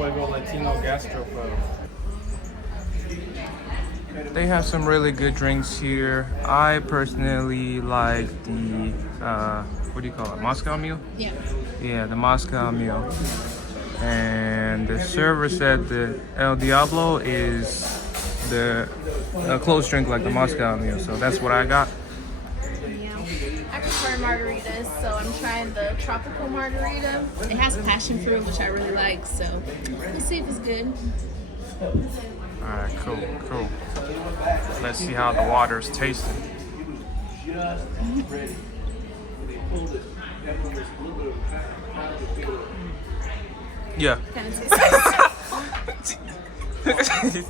Fuego Latino Gastropub. They have some really good drinks here. I personally like the, what do you call it, Moscow Mule? Yeah. Yeah, the Moscow Mule. And the server said the El Diablo is a close drink like the Moscow Mule, so that's what I got. Yeah. I prefer margaritas, so I'm trying the tropical margarita. It has passion fruit, which I really like, so let's see if it's good. Alright, cool. Let's see how the water's tasting. Yeah. Kind of tastes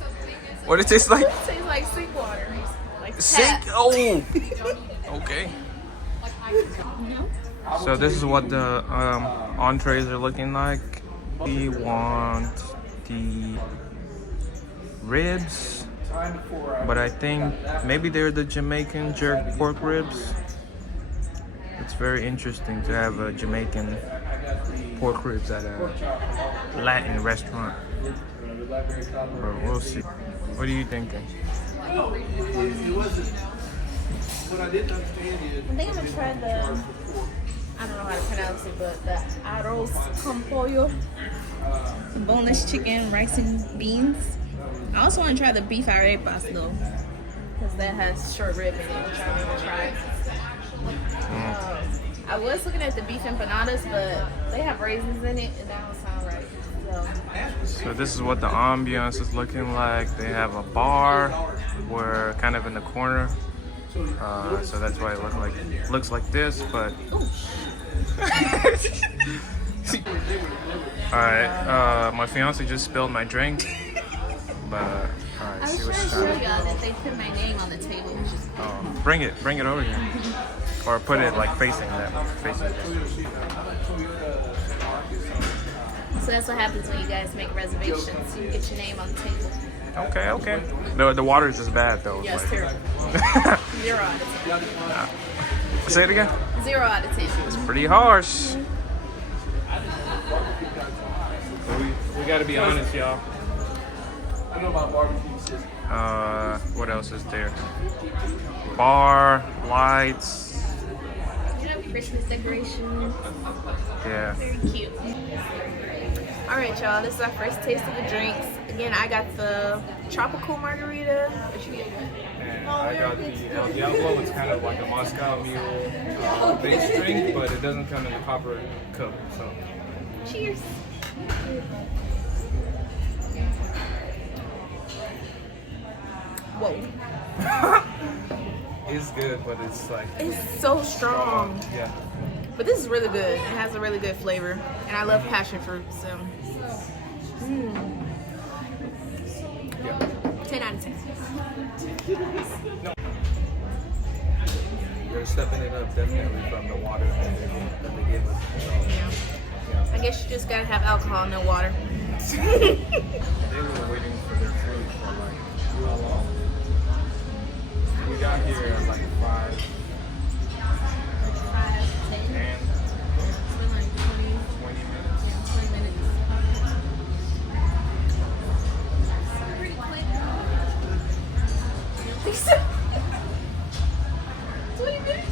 What it tastes like? it tastes like sink water. Like Sink? tap. Oh! Okay. No? So this is what the entrees are looking like. We want the ribs, but I think maybe they're the Jamaican jerk pork ribs. It's very interesting to have a Jamaican pork ribs at a Latin restaurant. But we'll see. What are you thinking? I think I'm gonna try the, I don't know how to pronounce it, but the arroz con pollo. Boneless chicken, rice and beans. I also want to try the beef arepas though, because that has short rib in it, which I don't even try. I was looking at the beef empanadas, but they have raisins in it, and that don't sound right. So this is what the ambiance is looking like. They have a bar. We're kind of in the corner, so that's why it looks like this. But all right, my fiance just spilled my drink. But all right, I was see trying what to she's show trying to. y'all that they put my name on the table. Bring it over here, or put it like facing that, facing. So that's what happens when you guys make reservations. You get your name on the table. Okay. The water is just bad though. Yes, like- terrible. 0 out of 10. Say it again. 0 out of 10. It's pretty harsh. We gotta be honest, y'all. What else is there? Bar, lights. You know, Christmas decorations. Yeah. Very cute. Alright, y'all. This is our first taste of the drinks. Again, I got the tropical margarita. What you get? And I got the El Diablo. It's kind of like a Moscow Mule based drink, but it doesn't come in a copper cup. So. Cheers. Whoa. It's good, but it's like It's so strong. Yeah. But this is really good. It has a really good flavor. And I love passion fruit, so. Yeah. 10 out of 10. They're stepping it up definitely from the water that they gave us. So, I guess you just gotta have alcohol, no water. they were waiting for their food for like how long? We got here at like 5. 5, 10. And It's been like 20 minutes. 20 minutes. Pretty quick. 20 minutes?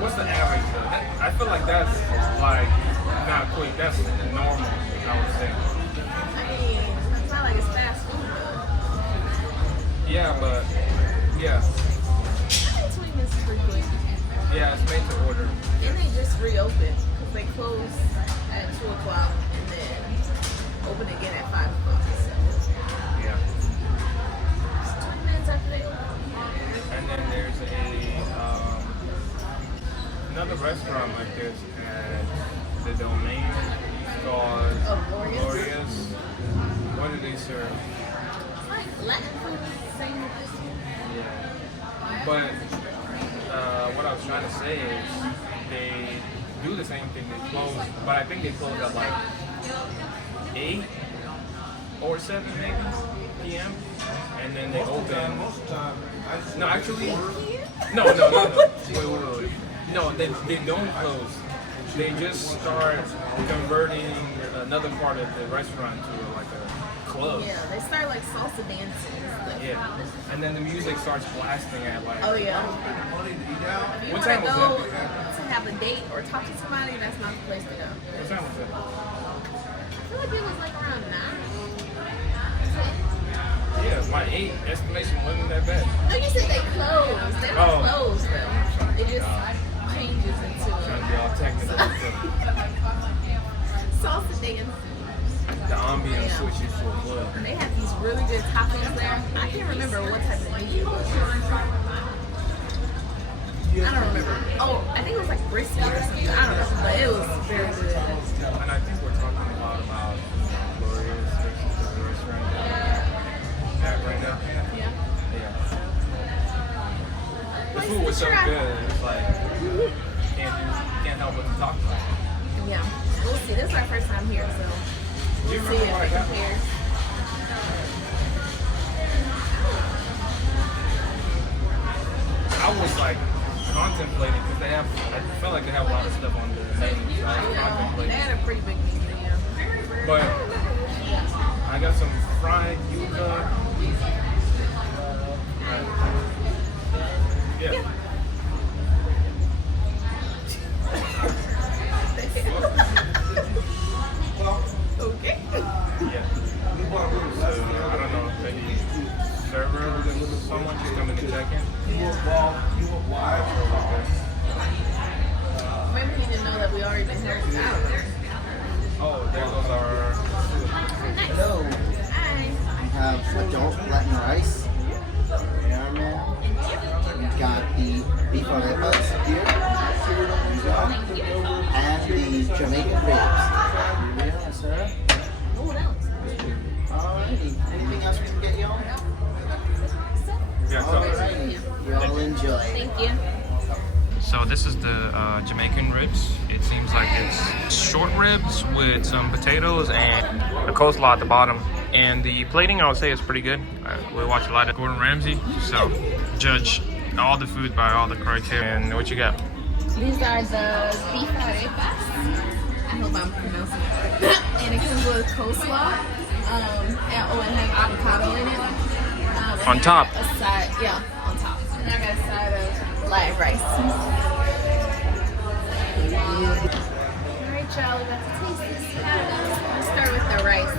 What's the average though? I feel like that's like not quick. That's normal, I would say. I mean, it's not like it's fast food, though. Yeah, but yeah. I think 20 minutes is pretty quick. Yeah, it's made to order. And they just reopened because they closed at 2 o'clock and then open again at 5 o'clock. So Yeah. it's 20 minutes after they open. And then there's another restaurant like this at the Domain. It's called Glorious. Glorious. What do they serve? It's like Latin food, same with this one. Yeah. But what I was trying to say is they do the same thing. They close, but I think they close at like 8 or 7 maybe p.m. And then they open. No, actually, no. Wait. No, they don't close they just start converting another part of the restaurant to like a club. Yeah, they start like salsa dancing. Yeah, and then the music starts blasting at like. Oh yeah. If you What want time to was go that? to have a date or talk to somebody, that's not the place to go. What time was that? I feel like it was like around 9. Yeah, my 8 estimation wasn't that bad. No, you said they closed. They don't close though. It just changes into Trying to be all technical. salsa dancing. The ambience switches to a club. They have these really good tacos there. I can't remember what type of meat it was. I don't remember. Oh, I think it was like brisket or something. I don't know, but it was very good. And I think we're talking a lot about Gloria's versus the restaurant right now. Yeah. Yeah. The food was so good. It's like can't help but to talk about it. Yeah. We'll see. This is our first time here, so Do you we'll see remember if where I it got compares. I was like contemplating because they have. I felt like they have a lot of stuff on the menu. So I was They contemplating. had a pretty big menu, yeah. But I got some fried yuca. Yeah. Okay. Yeah. So I don't know, maybe server or someone just coming to check in. Maybe he didn't know that we already been here. I don't know. Oh, there goes our. Hello. Hi. I have adult Latin rice. Yeah, man. We got the beef arepas here. And the Jamaican ribs. Yeah, sir. Oh, what else? Alrighty. Anything else we can get you on? Yeah, so, Alrighty. You all enjoy. Thank you. so this is the Jamaican ribs. It seems like it's short ribs with some potatoes and the coleslaw at the bottom. And the plating, I would say, is pretty good. We watch a lot of Gordon Ramsay, so judge all the food by all the criteria. And what you got? These are the beef arepas. I hope I'm pronouncing it right. And it comes with coleslaw. And it has avocado in it. On and top? A side, yeah, on top. And I got a side of live rice. Alright, y'all, we got to taste this. Let's start with the rice.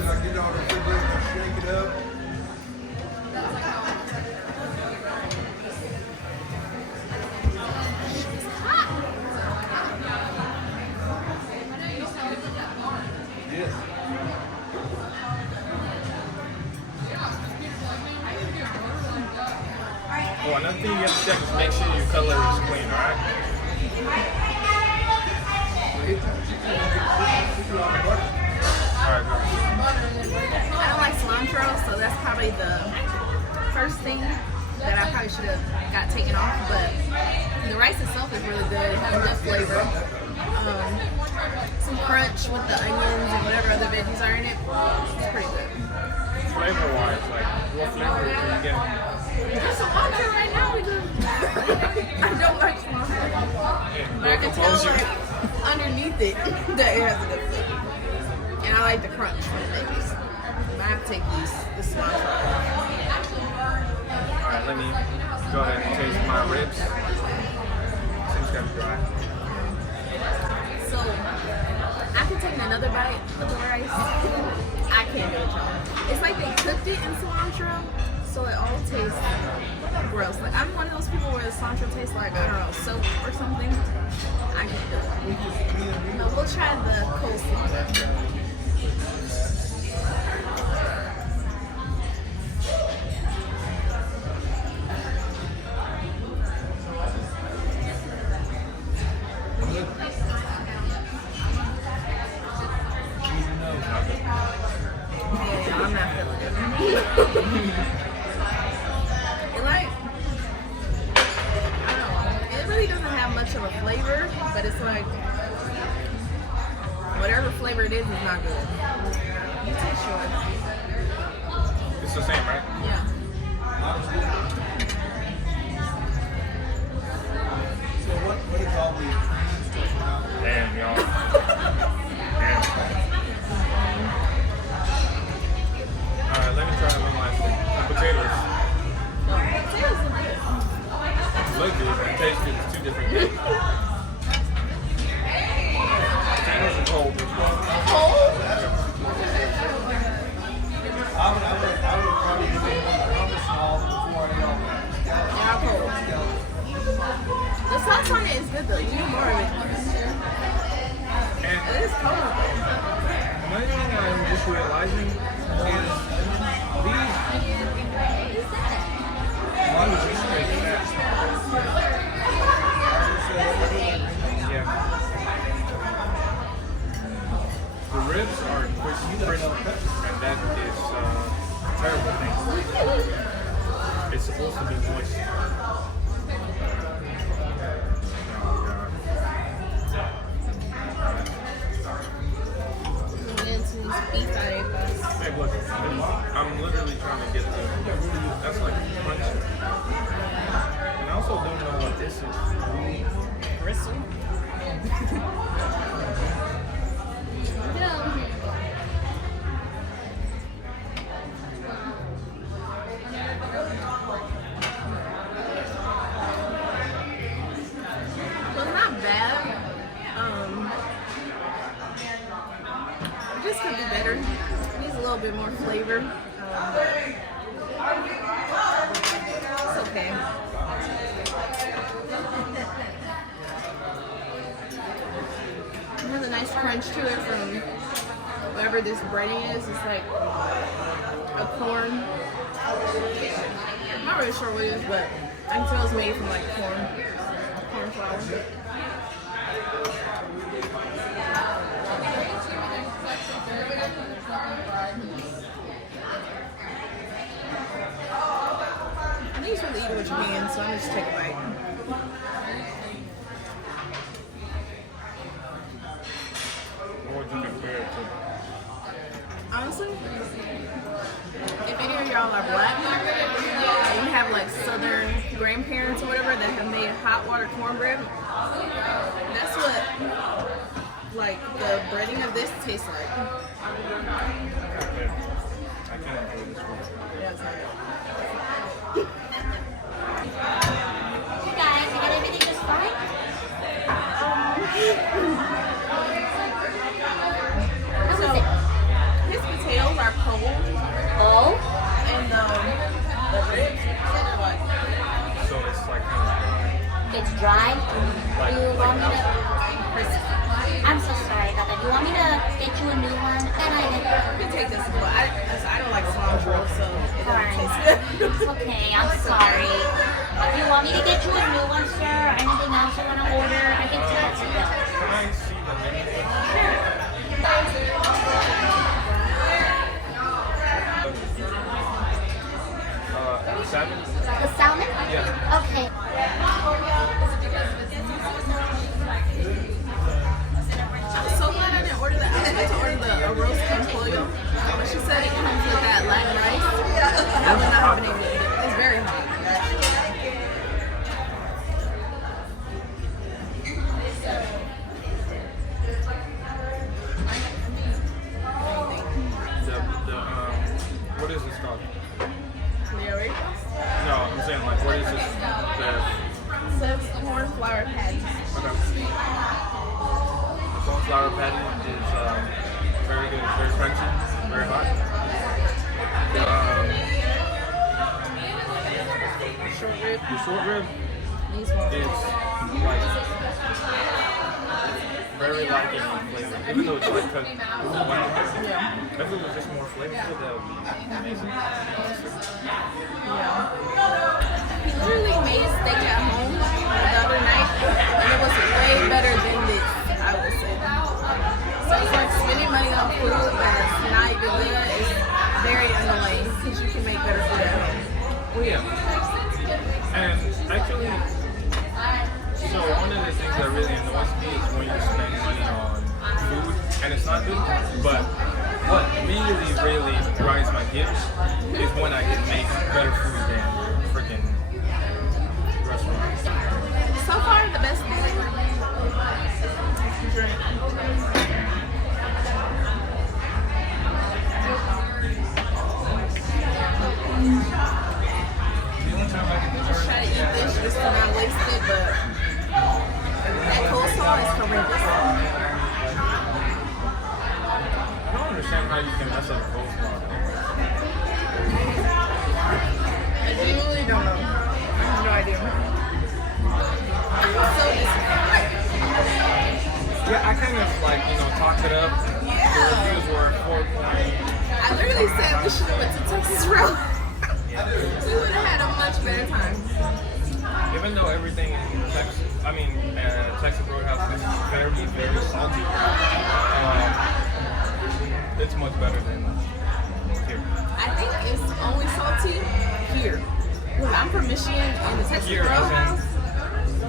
Oh, another thing you have to check is make sure your color is clean, alright? Alright. I don't like cilantro, so that's probably the first thing that I probably should have got taken off. But the rice itself is really good. It has good flavor. Some crunch with the onions and whatever other veggies are in it. It's pretty good. Flavor-wise, like, what flavor do you get? There's cilantro right now. We do. I don't like cilantro, but I can tell like underneath it that it has a good flavor. And I like the crunch from the veggies. But I have to take the cilantro. Alright, let me go ahead and taste my ribs. Seems kind of dry. So I can take another bite of the rice. I can't do it, y'all. It's like they cooked it in cilantro, so it all tastes gross. Like I'm one of those people where the cilantro tastes like, I don't know, soap or something. I can't do it. No, we'll try the coleslaw. Yeah, I'm not feeling it. It like, I don't know, it really doesn't have much of a flavor, but it's like, whatever flavor it is not good. You taste yours. It's the same, right? Yeah. So what is all the Damn, y'all. Damn. Alright, let me try one last thing. The potatoes. Look good and taste good. It's two different things. Potatoes are cold as well. Cold? I would probably do it small before I eat. Yeah, cold. The sauce on it is good though. You need more of it. And It is cold. one thing I'm just realizing is these ones are straight fat. Yeah. The ribs are crispy, and that is a terrible thing. It's supposed to be moist. Beef arepas. Hey, look, I'm literally trying to get the, that's like crunchy. And I also don't know what this is. Bristle. So it's not bad. It just could be better. It needs a little bit more flavor. It's okay. It has a nice crunch to it from whatever this breading is. It's like a corn. I'm not really sure what it is, but I can tell it's made from like corn flour. I think it's really eat it with your hands, so I'm just take a bite. What would you compare it to? Honestly, if any of y'all are black and you have like southern grandparents or whatever that have made hot water cornbread, that's what like the breading of this tastes like. Okay. I can't do this one. Yeah, it's not good. You guys, you got everything just fine? So his potatoes are cold Oh, and the ribs are what? So it's like kind of it's dry. like, You want me to? Crispy. I'm so sorry about that. You want me to get you a new one? You can take this one. I don't like cilantro, so it doesn't taste good. Okay, I'm sorry. If you want me to get you a new one, sir, or anything else you want to order, I can do that too. can I see the menu? Salmon? The salmon? Yeah. Okay. I'm so glad I didn't order that. I was supposed to order the arroz con pollo, but she said it comes with that Latin rice. I would not have been able to eat it. It's very hot. What is this called? Larry No, I'm saying like, what is this? says corn flour patties. Okay. The cornflower patty is very good. It's very crunchy, very hot. Short rib. The short rib These ones. is like very light in flavor. Even though it's like cut, if it was just more flavorful, that would be amazing. Yeah. He literally made a steak at home the other night, and it was way better than this, I would say. So it's like spending money on food that's not even good is very annoying because you can make better food at home. Oh yeah. And actually, so one of the things that really annoys me is when you spend money on food and it's not good. But what really grinds my gears is when I can make better food than freaking restaurants. So far, the best thing drink. Just try to eat this just to not waste it, but that coleslaw is horrendous. I don't understand how you can mess up coleslaw. I genuinely don't know. I have no idea. I'm so disappointed. Yeah, I kind of like, talked it up. Yeah. The reviews were 4 point. I literally said we should have went to Texas Road. We would have had a much better time. Even though everything in Texas, Texas Roadhouse is very, very salty, it's much better than here. I think it's only salty here. Because I'm from Michigan and the Texas Here, as in- Roadhouse,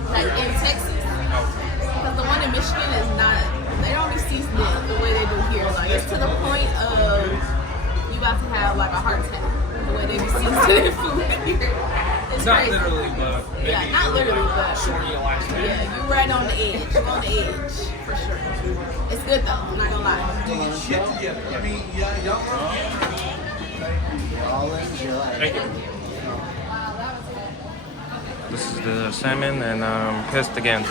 like in Texas, Oh, because the one in Michigan is not, they don't be seasoning it the way they do here. Like it's to the point of you about to have like a heart attack the way they be seasoning food here. It's not crazy. literally, but maybe Yeah, not literally, but shorty elastic. yeah, you right on the edge. You're on the edge for sure. It's good though. I'm not gonna lie. All enjoy. Thank you. This is the salmon, and I'm pissed again.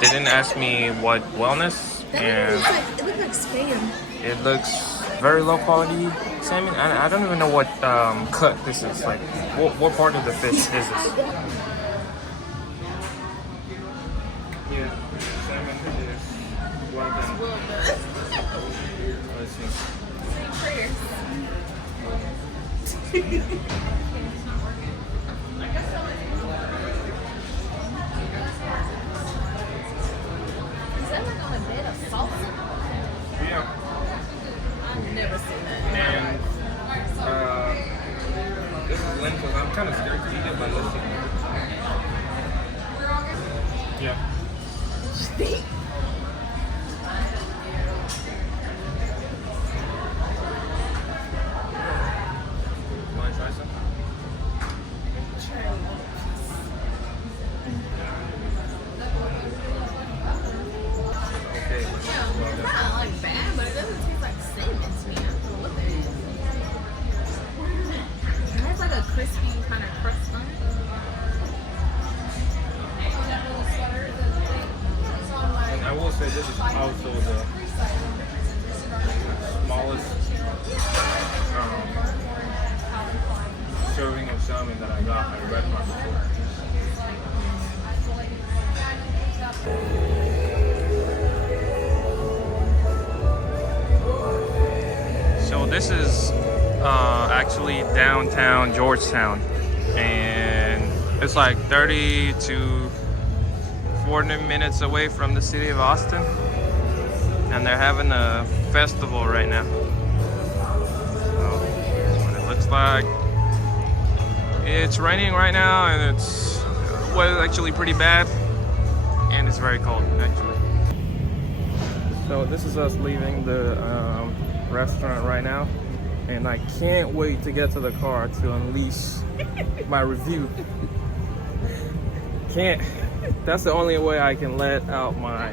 They didn't ask me what wellness, and It looks like spam. it looks very low quality salmon. I don't even know what cut this is. Like, what part of the fish is this? Yeah, salmon is well done. Well done. Let's see. Is that like on a bed of salsa? Yeah. I've never seen that. And this is lentils. I'm kind of scared to eat it, but let's see. Yeah. Steak. Want to try some? Okay. Well It's done. not like bad, but it doesn't taste like salmon to me. I don't know what that is. It has like a crispy kind of crust on it. And I will say this is also the smallest serving of salmon that I got at a restaurant before. So this is actually downtown Georgetown, and it's like 30 to 40 minutes away from the city of Austin, and they're having a festival right now. So that's what it looks like. It's raining right now, and it's actually pretty bad, and it's very cold actually. So this is us leaving the restaurant right now, and I can't wait to get to the car to unleash my review. Can't. That's the only way I can let out my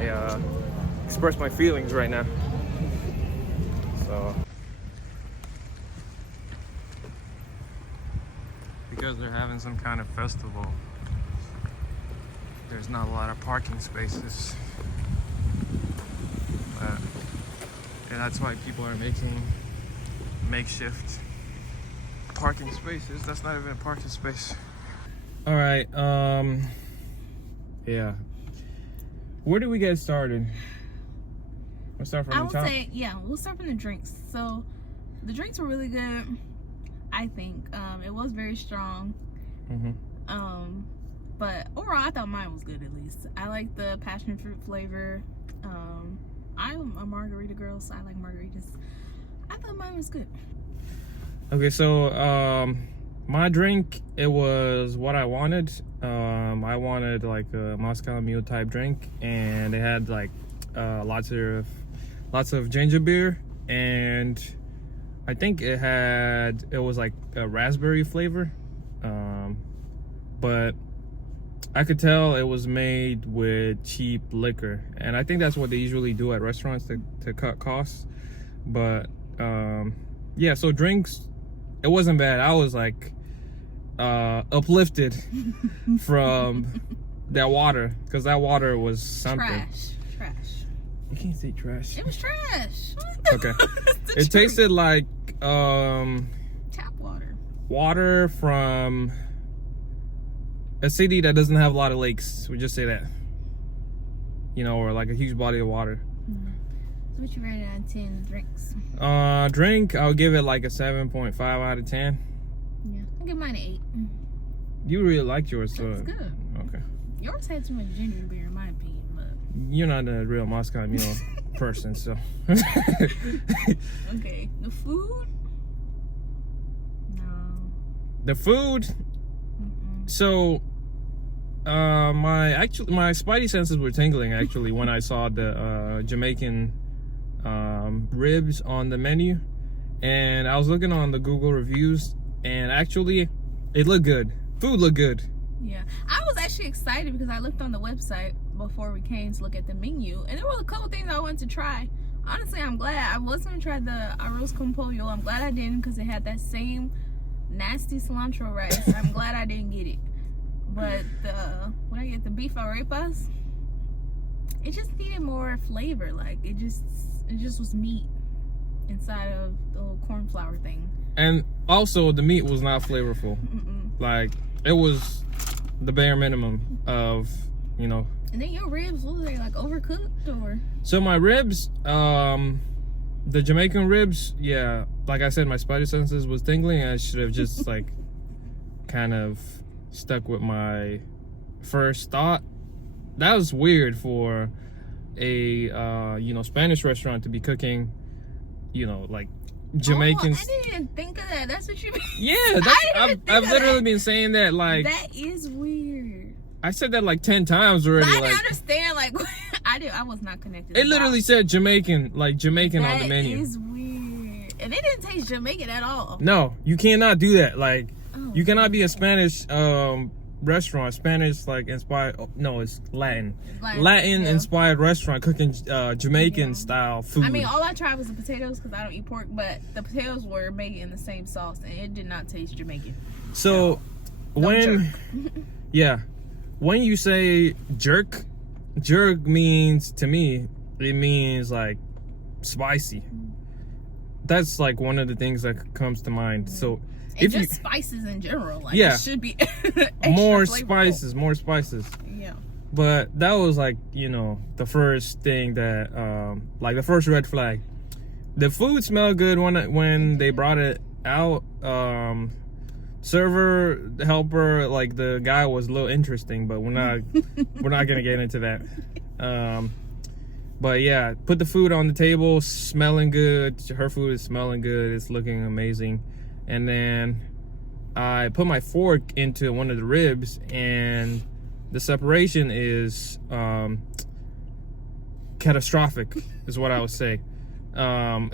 express my feelings right now. So because they're having some kind of festival, there's not a lot of parking spaces. And that's why people are making makeshift parking spaces. That's not even a parking space. All right, yeah. Where do we get started? We'll start from I the would top. say, yeah, we'll start from the drinks. So the drinks were really good, I think. It was very strong. Mm-hmm. But overall, I thought mine was good at least. I like the passion fruit flavor. I'm a margarita girl, so I like margaritas. I thought mine was good. Okay, so my drink, it was what I wanted. I wanted like a Moscow Mule type drink, and it had like lots of ginger beer, and I think it was like a raspberry flavor, but I could tell it was made with cheap liquor, and I think that's what they usually do at restaurants to cut costs. But yeah, so drinks, it wasn't bad. I was like uplifted from that water, because that water was something. Trash. You can't say trash. It was trash. Okay. It tasted like tap water. Water from a city that doesn't have a lot of lakes. We just say that. You know, or like a huge body of water. So what you rated out of 10 drinks? Drink, I'll give it like a 7.5 out of 10. Yeah, I'll give mine an 8. You really liked yours, so It's good. okay. Yours had too much ginger beer, in my opinion, but You're not a real Moscow Mule person, so. okay. The food? No. The food. So, my spidey senses were tingling actually when I saw the Jamaican ribs on the menu, and I was looking on the Google reviews, and actually, it looked good. Food looked good. Yeah, I was actually excited because I looked on the website before we came to look at the menu, and there were a couple things I wanted to try. Honestly, I'm glad. I was going to try the arroz con pollo. I'm glad I didn't, because it had that same nasty cilantro rice. I'm glad I didn't get it. But when I get the beef arepas, it just needed more flavor. Like it just was meat inside of the little corn flour thing. And also, the meat was not flavorful. Like, it was the bare minimum of, you know. And then your ribs, what were they, like overcooked or? So my ribs, the Jamaican ribs, yeah, like I said, my spidey senses was tingling. I should have just like kind of stuck with my first thought. That was weird for a you know, Spanish restaurant to be cooking, you know, like Jamaican. Oh, I didn't even think of that. That's what you mean. Yeah, I've literally been saying that. Like, that is weird. I said that like 10 times already. But I like, didn't understand. Like, I was not connected. It literally said Jamaican, like Jamaican on the menu. That is weird, and it didn't taste Jamaican at all. No, you cannot do that. Like, you cannot be a Spanish restaurant, Spanish like inspired. Oh, no, it's Latin. Latin inspired restaurant cooking Jamaican style food. I mean, all I tried was the potatoes because I don't eat pork, but the potatoes were made in the same sauce, and it did not taste Jamaican. So when when you say jerk means, to me, it means like spicy. That's like one of the things that comes to mind. So and just spices in general, like, yeah, it should be more flavorful. spices. Yeah. But that was like, you know, the first thing that like the first red flag. The food smelled good when they brought it out. Server, helper, like the guy was a little interesting, but we're not gonna get into that. But yeah, put the food on the table, smelling good. Her food is smelling good. It's looking amazing. And then I put my fork into one of the ribs, and the separation is catastrophic, is what I would say. I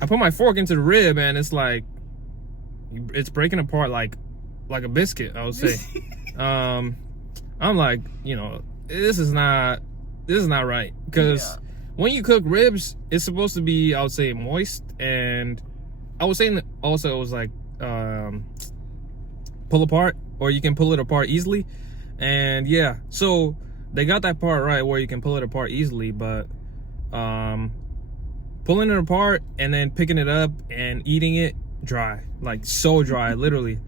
put my fork into the rib, and it's like, it's breaking apart like a biscuit, I would say. I'm like, you know, this is not right, because when you cook ribs, it's supposed to be, I would say, moist, and I was saying also it was like pull apart, or you can pull it apart easily. And yeah, so they got that part right where you can pull it apart easily, but pulling it apart and then picking it up and eating it dry, like so dry, literally.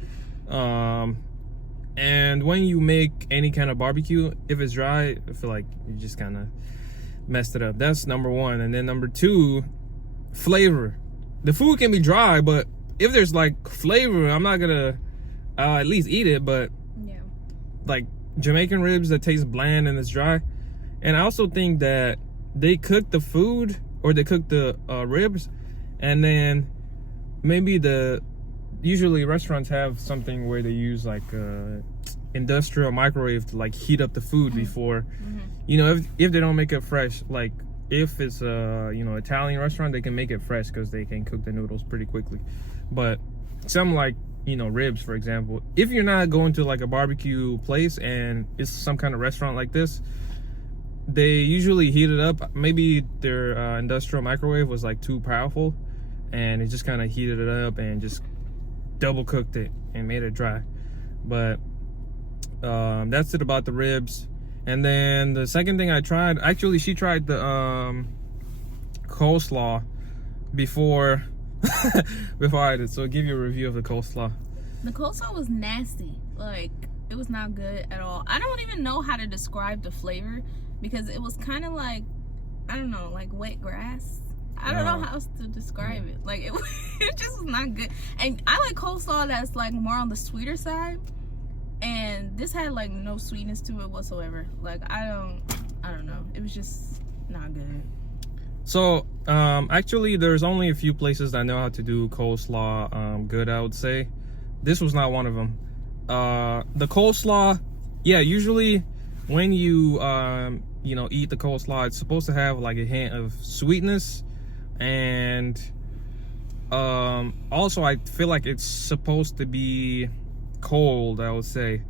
And when you make any kind of barbecue, if it's dry, I feel like you just kind of messed it up. That's number one. And then number two, flavor. The food can be dry, but if there's like flavor, I'm not gonna at least eat it. But yeah, like Jamaican ribs that taste bland and it's dry. And I also think that they cook the food, or they cook the ribs, and then maybe usually restaurants have something where they use like industrial microwave to like heat up the food before, you know, if they don't make it fresh. Like if it's a, you know, Italian restaurant, they can make it fresh because they can cook the noodles pretty quickly. But some like ribs, for example, if you're not going to like a barbecue place and it's some kind of restaurant like this, they usually heat it up. Maybe their industrial microwave was like too powerful, and it just kind of heated it up and just double cooked it and made it dry. But that's it about the ribs. And then the second thing I tried, actually she tried the coleslaw before before I did. So I'll give you a review of the coleslaw. The coleslaw was nasty. Like, it was not good at all. I don't even know how to describe the flavor, because it was kind of like, I don't know, like wet grass. I don't know how else to describe it. Like, it just was not good. And I like coleslaw that's like more on the sweeter side, and this had like no sweetness to it whatsoever. Like, I don't know. It was just not good. So actually there's only a few places that know how to do coleslaw good, I would say. This was not one of them. The coleslaw, yeah, usually when you eat the coleslaw, it's supposed to have like a hint of sweetness, and also I feel like it's supposed to be cold, I would say,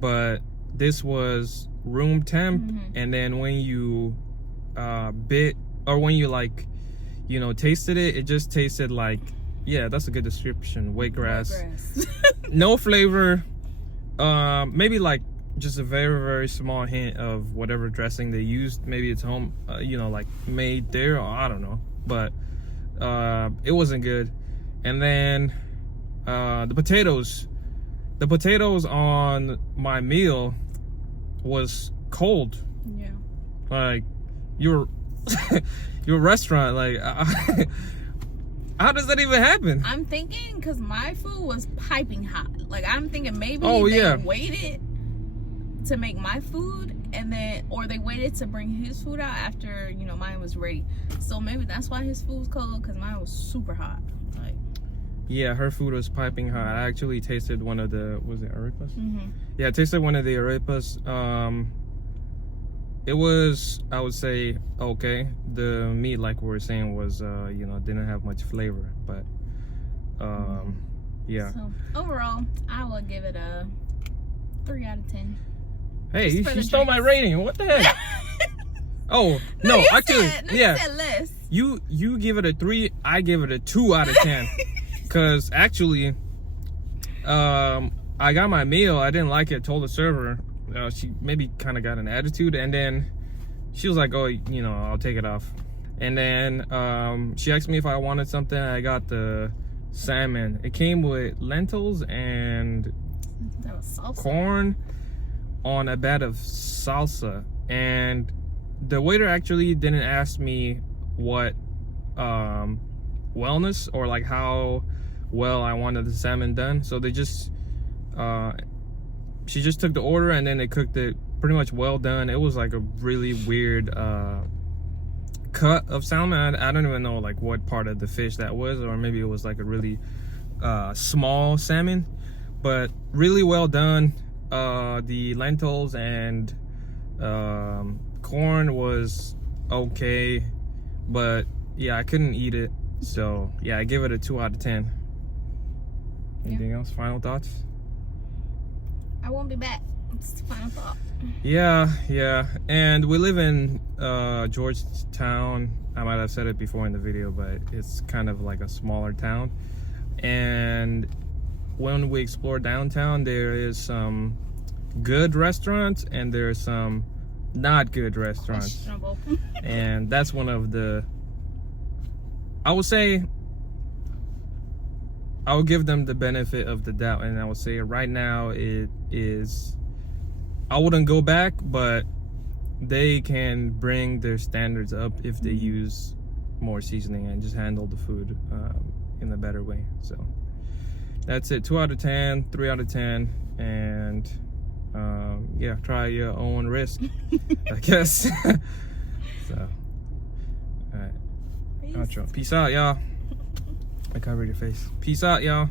but this was room temp. And then when you bit, or when you like tasted it, it just tasted like, yeah, that's a good description, wet grass. No flavor. Maybe like just a very, very small hint of whatever dressing they used. Maybe it's home, like made there, or I don't know, but it wasn't good. And then the potatoes on my meal was cold. Yeah. Like, your restaurant, like how does that even happen? I'm thinking because my food was piping hot. Like, I'm thinking maybe they waited to make my food, and then, or they waited to bring his food out after mine was ready. So maybe that's why his food was cold, because mine was super hot. Like, yeah, her food was piping hot. I actually tasted one of the, was it arepas? Yeah, I tasted one of the arepas. It was, I would say, okay. The meat, like we were saying, was didn't have much flavor, but yeah. So overall, I will give it a 3 out of 10. Hey, you stole my rating. What the heck? Oh no, actually, yeah. You said less. You give it a 3. I give it a 2 out of 10. Cause actually, I got my meal. I didn't like it. Told the server. She maybe kind of got an attitude, and then she was like, oh, I'll take it off. And then she asked me if I wanted something. I got the salmon. It came with lentils and corn on a bed of salsa. And the waiter actually didn't ask me what wellness, or like how well I wanted the salmon done. So they just she just took the order, and then they cooked it pretty much well done. It was like a really weird cut of salmon. I don't even know like what part of the fish that was, or maybe it was like a really small salmon, but really well done. The lentils and corn was okay, but yeah, I couldn't eat it. So yeah, I give it a 2 out of 10. Anything else? Final thoughts? I won't be back. It's the final thought. Yeah. And we live in Georgetown. I might have said it before in the video, but it's kind of like a smaller town. And when we explore downtown, there is some good restaurants, and there's some not good restaurants. Questionable. And that's one of the, I would say, I would give them the benefit of the doubt, and I would say right now it is, I wouldn't go back, but they can bring their standards up if they use more seasoning and just handle the food in a better way. So that's it. 2 out of 10, 3 out of 10, and yeah, try your own risk, I guess. So, all right. Outro. Peace out, y'all. I covered your face. Peace out, y'all.